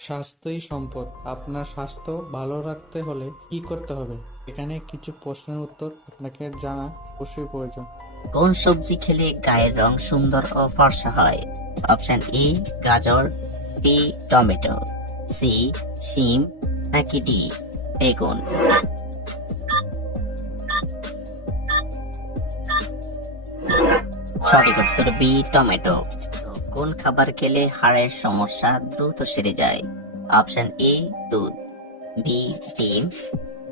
স্বাস্থ্যই সম্পদ। আপনার স্বাস্থ্য ভালো রাখতে হলে কি করতে হবে? এখানে কিছু প্রশ্নের উত্তর আপনাকে জানা অবশ্যই প্রয়োজন। কোন সবজি খেলে গায়ের রং সুন্দর ও ফর্সা হয়? অপশন এ গাজর, বি টমেটো, সি শিম, নাকি ডি বেগুন? সঠিক উত্তর বি টমেটো। কোন খাবার খেলে হাড়ের সমস্যা দ্রুত সেরে যায়? অপশন এ দুধ, বি ডিম,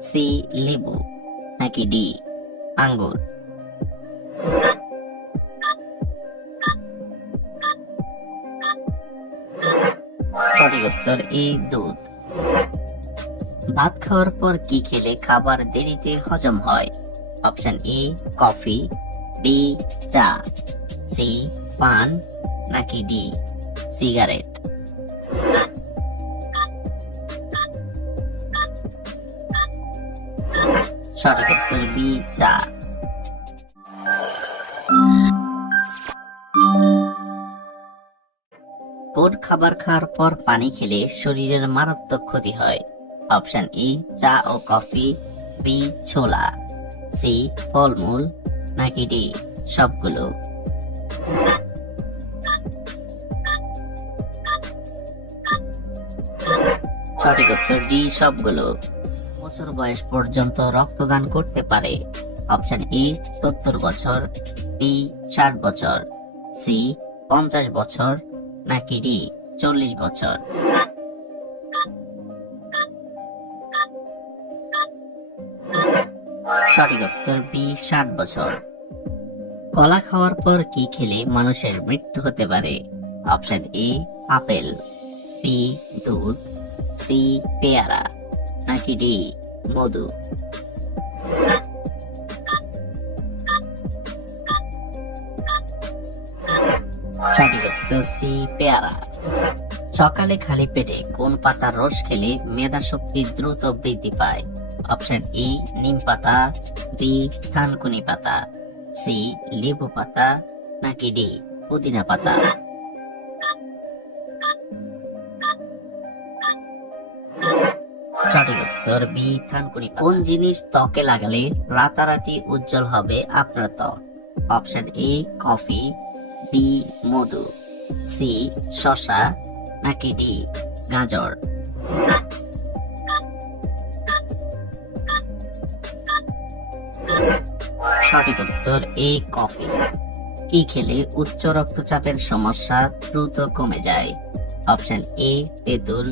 সি লেবু, নাকি ডি আঙ্গুর? সঠিক উত্তর এ দুধ। ভাত খাওয়ার পর কি খেলে খাবার দেরিতে হজম হয়? অপশন এ কফি, বি চা, সি পান, নাকি ডি সিগারেট? সঠিক উত্তর বি চা। কোন খাবার খাওয়ার পর পানি খেলে শরীরের মারাত্মক ক্ষতি হয়? অপশন ই চা ও কফি, বি ছোলা, সি ফলমূল, নাকি ডি সবগুলো? সঠিক উত্তর ডি সবগুলো। বছর বয়স পর্যন্ত রক্তদান করতে পারে? অপশন ই 70 বছর, বি 60 বছর, সি 50 বছর, নাকি ডি 40 বছর? সঠিক উত্তর বি 60 বছর। কলা খাওয়ার পর কি খেলে মানুষের মৃত্যু হতে পারে? অপশন এ আপেল, বি দুধ, সি পেয়ারা, নাকি ডি মধু? সঠিক উত্তর সি পেয়ারা। সকালে খালি পেটে কোন পাতার রস খেলে মেধা শক্তি দ্রুত বৃদ্ধি পায়? অপশন এ নিম পাতা, বি থানকুনি পাতা, সি লেবু পাতা, নাকি ডি পুদিনা পাতা? সঠিক উত্তর বি থানকুনি পাতা। কোন জিনিস ত্বকে লাগালে রাতারাতি উজ্জ্বল হবে আপনার ত্বক? অপশন এ কফি, বি মধু, সি শসা, নাকি ডি গাজর? সঠিক উত্তর এ কফি। কি খেলে উচ্চ রক্তচাপের সমস্যা দ্রুত কমে যায়? অপশন এ তেঁতুল,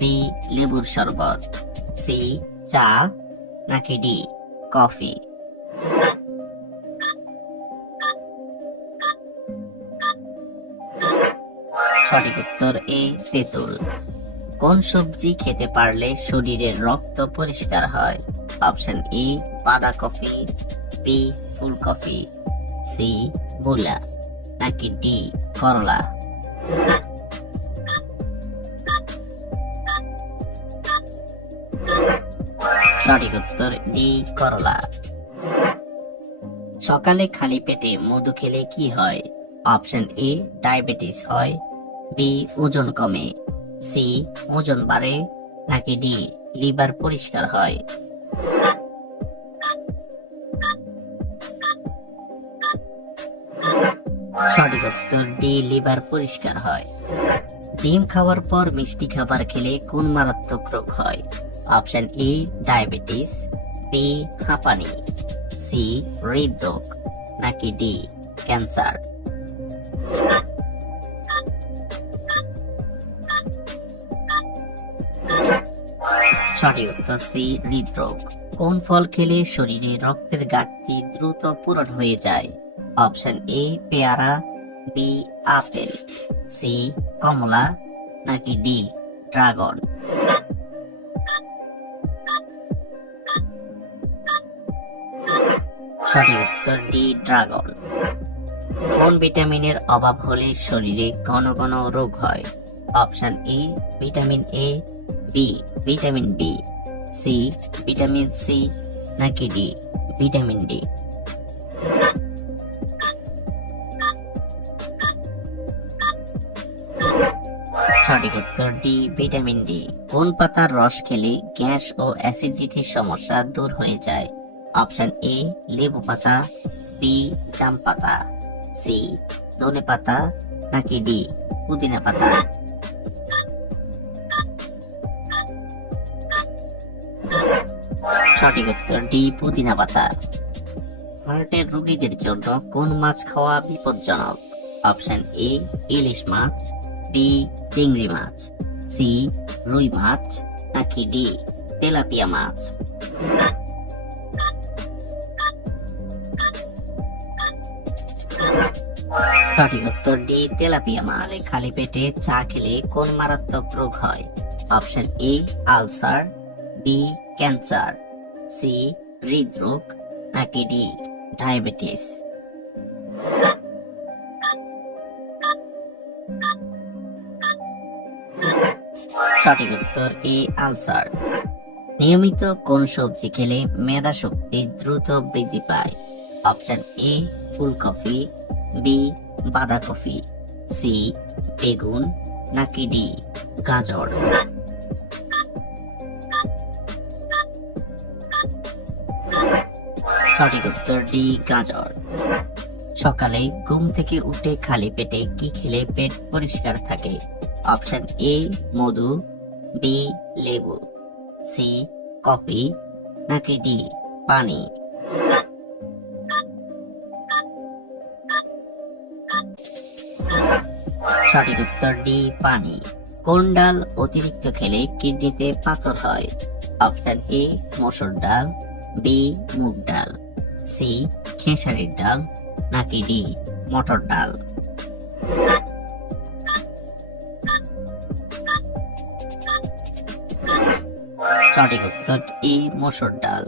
বি লেবুর শরবত, সি চা, নাকি ডি কফি? সঠিক উত্তর এ তেঁতুল। কোন সবজি খেতে পারলে শরীরের রক্ত পরিষ্কার হয়? অপশন এ বাঁধাকপি, বি ফুলকপি, সি মূলা, নাকি ডি করলা? সঠিক উত্তর ডি করলা। সকালে খালি পেটে মধু খেলে কি হয়? অপশন এ ডায়াবেটিস হয়, বি ওজন কমে, সি ওজন বাড়ে, নাকি ডি লিভার পরিষ্কার হয়? সঠিক উত্তর ডি লিভার পরিষ্কার হয়। ডিম খাওয়ার পর মিষ্টি খাবার খেলে কোন মারাত্মক রোগ হয়? অপশন এ ডায়াবেটিস, বি হাঁপানি, সি হৃদরোগ, নাকি ডি ক্যান্সার? সঠিক উত্তর সি হৃদরোগ। কোন ফল খেলে শরীরে রক্তের ঘাটতি দ্রুত পূরণ হয়ে যায়? অপশন এ পেয়ারা, বি আপেল, সি কমলা, নাকি ডি ড্রাগন? সঠিক উত্তর ডি ড্রাগন। কোন ভিটামিনের অভাব হলে শরীরে ঘন ঘন রোগ হয়? Option A vitamin A, B vitamin B, C vitamin C, নাকি ডি ভিটামিন ডি? সঠিক উত্তর ডি, ভিটামিন ডি। কোন পাতার রস খেলে গ্যাস ও অ্যাসিডিটির সমস্যা দূর হয়ে যায়? অপশন এ লেবু পাতা, বি জাম পাতা, সি ধনে পাতা, নাকি ডি পুদিনা পাতা? সঠিক উত্তর ডি, পুদিনা পাতা। হার্টের রোগীদের জন্য কোন মাছ খাওয়া বিপজ্জনক? Option A ilish much, B চিংড়ি মাছ, সি রুই মাছ, নাকি ডি তেলাপিয়া মাছ? সঠিক উত্তর ডি, তেলাপিয়া মাছ। খালি পেটে চা খেলে কোন মারাত্মক রোগ হয়? Option A ulcer, B cancer, C হৃদরোগ, নাকি ডি ডায়াবেটিস? সঠিক উত্তর এ আলসার। নিয়মিত কোন সবজি খেলে মেধা শক্তি দ্রুত বৃদ্ধি পায়? অপশন এ ফুলকপি, বি বাঁধাকপি, সি বেগুন, নাকি ডি গাজর? সঠিক উত্তর ডি গাজর। সকালে ঘুম থেকে উঠে খালি পেটে কি খেলে পেট পরিষ্কার থাকে? অপশন এ মধু, বি লেবু, সি কফি, নাকি ডি পানি? সঠিক উত্তর ডি পানি। কোন ডাল অতিরিক্ত খেলে কিডনিতে পাথর হয়? অপশন এ মসুর ডাল, বি মুগ ডাল, সি খেসারির ডাল, নাকি ডি মটর ডাল? সঠিক উত্তর এ মসুর ডাল।